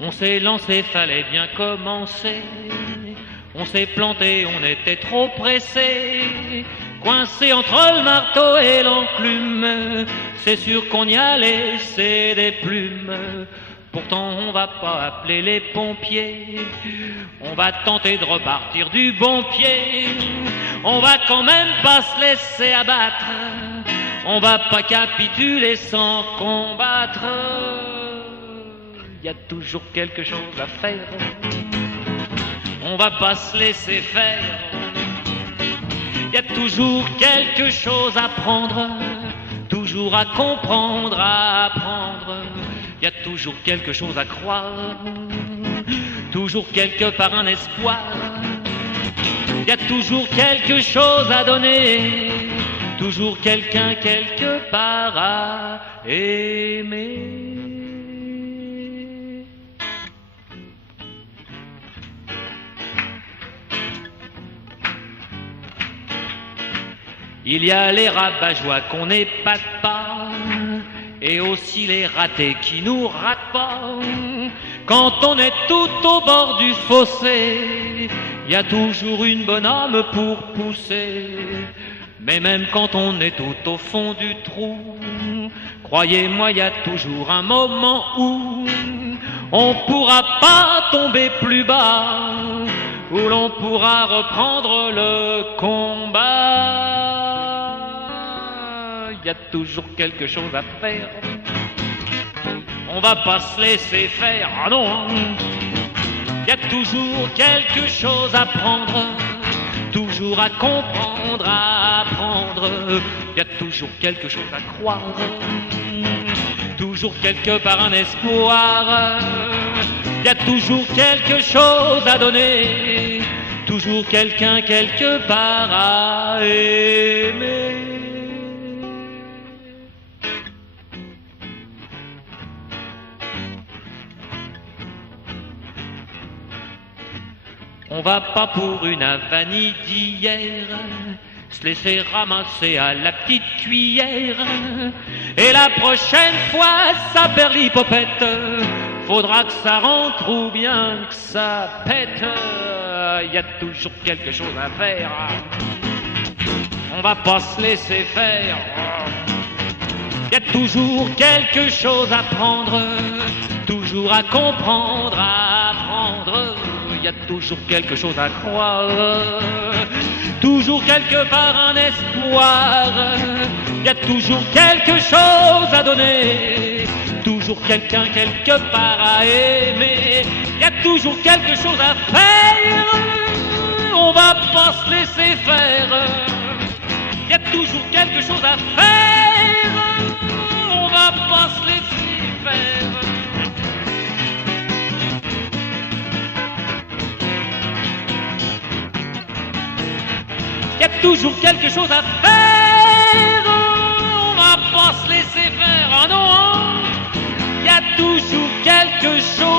On s'est lancé, fallait bien commencer. On s'est planté, on était trop pressé. Coincé entre le marteau et l'enclume, c'est sûr qu'on y a laissé des plumes. Pourtant on va pas appeler les pompiers, on va tenter de repartir du bon pied. On va quand même pas se laisser abattre, on va pas capituler sans combattre. Y a toujours quelque chose à faire, on va pas se laisser faire. Y a toujours quelque chose à prendre, toujours à comprendre, à apprendre. Y a toujours quelque chose à croire, toujours quelque part un espoir. Y a toujours quelque chose à donner, toujours quelqu'un quelque part à aimer. Il y a les rabat-joie qu'on n'épate pas, et aussi les ratés qui nous ratent pas. Quand on est tout au bord du fossé, il y a toujours une bonne âme pour pousser. Mais même quand on est tout au fond du trou, croyez-moi, il y a toujours un moment où on pourra pas tomber plus bas, où l'on pourra reprendre le combat. Il y a toujours quelque chose à faire, on va pas se laisser faire, ah non. Il y a toujours quelque chose à prendre, toujours à comprendre, à apprendre. Il y a toujours quelque chose à croire, toujours quelque part un espoir. Il y a toujours quelque chose à donner, toujours quelqu'un quelque part à aimer. On va pas pour une vanille d'hier se laisser ramasser à la petite cuillère. Et la prochaine fois, ça perd l'hypopète, faudra que ça rentre ou bien que ça pète. Il y a toujours quelque chose à faire, on va pas se laisser faire. Il y a toujours quelque chose à prendre, toujours à comprendre, à apprendre. Il y a toujours quelque chose à croire, toujours quelque part un espoir. Il y a toujours quelque chose à donner, toujours quelqu'un quelque part à aimer. Il y a toujours quelque chose à faire, on va pas se laisser faire. Il y a toujours quelque chose à faire, on va pas se laisser faire. Il y a toujours quelque chose à faire, on va pas se laisser faire, ah non. Il y a toujours quelque chose